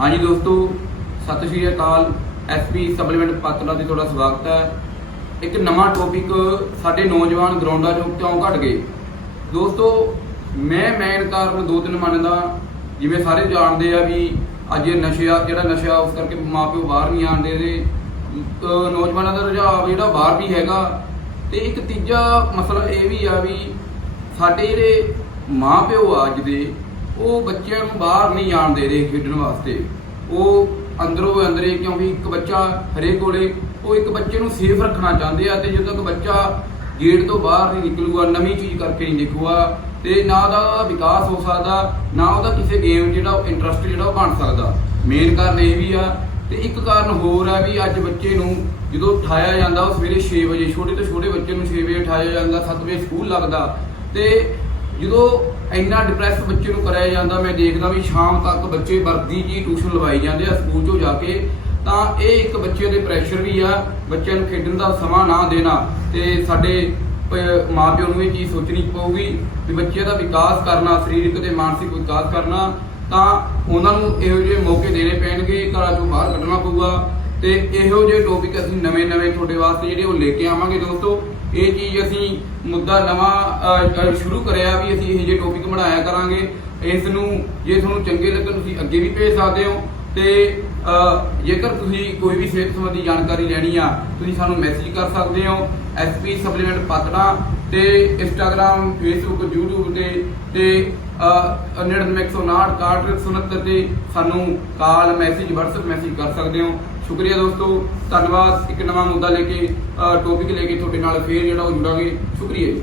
ਹਾਂਜੀ ਦੋਸਤੋ, ਸਤਿ ਸ਼੍ਰੀ ਅਕਾਲ। ਐਸਪੀ ਸਪਲੀਮੈਂਟ ਪਾਤਲਾ ਦੀ ਤੁਹਾਡਾ ਸਵਾਗਤ ਹੈ। ਇੱਕ ਨਵਾਂ ਟੌਪਿਕ ਸਾਡੇ ਨੌਜਵਾਨ ਗਰਾਊਂਡਾਂ 'ਚੋਂ ਕਿਉਂ ਘਟ ਗਏ? ਦੋਸਤੋ, ਮੈਂ ਮੇਨ ਕਾਰਨ ਦੋ ਤਿੰਨ ਮੰਨਦਾ, ਜਿਵੇਂ ਸਾਰੇ ਜਾਣਦੇ ਆ ਵੀ ਅੱਜ ਇਹ ਨਸ਼ਾ ਜਿਹੜਾ ਨਸ਼ਾ ਉਸ ਕਰਕੇ ਮਾਪਿਓ ਬਾਹਰ ਨਹੀਂ ਆਉਂਦੇ ਦੇ ਅਹ ਨੌਜਵਾਨਾਂ ਦਾ ਰੁਝਾਨ ਜਿਹੜਾ ਬਾਹਰ ਵੀ ਹੈਗਾ। ਤੇ ਇੱਕ ਤੀਜਾ ਮਸਲਾ ਇਹ ਵੀ ਆ ਵੀ ਸਾਡੇ ਜਿਹੜੇ ਮਾਪਿਓ ਆ ਅੱਜ ਦੇ ਉਹ ਬੱਚਿਆਂ ਨੂੰ ਬਾਹਰ ਨਹੀਂ ਜਾਣ ਦੇ ਰਹੇ ਖੇਡਣ ਵਾਸਤੇ। ਉਹ ਅੰਦਰੋਂ ਅੰਦਰੇ, ਕਿਉਂਕਿ ਇੱਕ ਬੱਚਾ ਹਰੇ ਕੋਲੇ, ਉਹ ਇੱਕ ਬੱਚੇ ਨੂੰ ਸੇਫ ਰੱਖਣਾ ਚਾਹੁੰਦੇ ਆ ਤੇ ਜਦੋਂ ਤੱਕ ਬੱਚਾ ਗੇਟ ਤੋਂ ਬਾਹਰ ਨਹੀਂ ਨਿਕਲੂਗਾ, ਨਵੀਂ ਚੀਜ਼ ਕਰਕੇ ਨਹੀਂ ਦੇਖੂਗਾ, ਤੇ ਨਾ ਉਹਦਾ ਵਿਕਾਸ ਹੋ ਸਕਦਾ, ਨਾ ਉਹਦਾ ਕਿਸੇ ਗੇਮ ਜਿਹੜਾ ਇੰਟਰਸਟ ਜਿਹੜਾ ਉਹ ਬਣ ਸਕਦਾ। ਮੇਨ ਕਾਰਨ ਇਹ ਵੀ ਆ, ਤੇ ਇੱਕ ਕਾਰਨ ਹੋਰ ਆ ਵੀ ਅੱਜ ਬੱਚੇ ਨੂੰ ਜਦੋਂ ਉਠਾਇਆ ਜਾਂਦਾ, ਉਹ ਸਵੇਰੇ 6 ਵਜੇ, ਛੋਟੇ ਤੋਂ ਛੋਟੇ ਬੱਚੇ ਨੂੰ 6 ਵਜੇ ਉਠਾਇਆ ਜਾਂਦਾ 7 ਵਜੇ ਸਕੂਲ ਲੱਗਦਾ, ਤੇ ਜਦੋਂ ਇੰਨਾ ਡਿਪਰੈਸ ਬੱਚੇ ਨੂੰ ਕਰਾਇਆ ਜਾਂਦਾ, ਮੈਂ ਦੇਖਦਾ ਵੀ ਸ਼ਾਮ ਤੱਕ ਬੱਚੇ ਵਰਦੀ ਜੀ ਟਿਊਸ਼ਨ ਲਵਾਈ ਜਾਂਦੇ ਆ ਸਕੂਲ 'ਚੋਂ ਜਾ ਕੇ, ਤਾਂ ਇਹ ਇੱਕ ਬੱਚੇ ਦੇ ਪ੍ਰੈਸ਼ਰ ਵੀ ਆ, ਬੱਚਿਆਂ ਨੂੰ ਖੇਡਣ ਦਾ ਸਮਾਂ ਨਾ ਦੇਣਾ ਤੇ ਸਾਡੇ ਪ- ਮਾਪਿਆਂ ਨੂੰ ਇਹ ਚੀਜ਼ ਸੋਚਣੀ ਪਊਗੀ ਵੀ ਬੱਚੇ ਦਾ ਵਿਕਾਸ ਕਰਨਾ, ਸਰੀਰਕ ਤੇ ਮਾਨਸਿਕ ਵਿਕਾਸ ਕਰਨਾ, ਤਾਂ ਉਹਨਾਂ ਨੂੰ ਇਹੋ ਜਿਹੇ ਮੌਕੇ ਦੇਣੇ ਪੈਣਗੇ ਘਰਾਂ ਚੋਂ ਬਾਹਰ ਕੱਢਣਾ ਪਊਗਾ। ਤੇ ਇਹੋ ਜਿਹੇ ਟੌਪਿਕ ਅਸੀਂ ਨਵੇਂ-ਨਵੇਂ ਤੁਹਾਡੇ ਵਾਸਤੇ ਜਿਹੜੇ ਉਹ ਲੈ ਕੇ ਆਵਾਂਗੇ ਦੋਸਤੋ। ਇਹ ਚੀਜ਼ ਅਸੀਂ ਮੁੱਦਾ ਨਵਾਂ ਸ਼ੁਰੂ ਕਰਿਆ ਵੀ ਅਸੀਂ ਇਹੋ ਜਿਹੇ ਟੌਪਿਕ ਬਣਾਇਆ ਕਰਾਂਗੇ। ਇਸ ਨੂੰ ਜੇ ਤੁਹਾਨੂੰ ਚੰਗੇ ਲੱਗਣ, ਤੁਸੀਂ ਅੱਗੇ ਵੀ ਭੇਜ ਸਕਦੇ ਹੋ। ਤੇ ਜੇਕਰ ਤੁਸੀਂ ਕੋਈ ਵੀ ਸਿਹਤ ਸੰਬੰਧੀ ਜਾਣਕਾਰੀ ਲੈਣੀ ਆ, ਤੁਸੀਂ ਸਾਨੂੰ ਮੈਸੇਜ ਕਰ ਸਕਦੇ ਹੋ ਐਸਪੀ ਸਪਲੀਮੈਂਟ ਪਤਨਾ ਤੇ ਇੰਸਟਾਗ੍ਰam ਫੇਸਬੁੱਕ YouTube ਤੇ ਤੇ 9959 6169 ਤੇ ਸਾਨੂੰ ਕਾਲ ਮੈਸੇਜ WhatsApp ਮੈਸੇਜ ਕਰ ਸਕਦੇ ਹੋ। ਸ਼ੁਕਰੀਆ ਦੋਸਤੋ, ਧੰਨਵਾਦ। ਇੱਕ ਨਵਾਂ ਮੁੱਦਾ ਲੈ ਕੇ ਟੌਪਿਕ ਲੈ ਕੇ ਤੁਹਾਡੇ ਨਾਲ ਫੇਰ ਜਿਹੜਾ ਉਹ ਜੁੜਾਂਗੇ। ਸ਼ੁਕਰੀਆ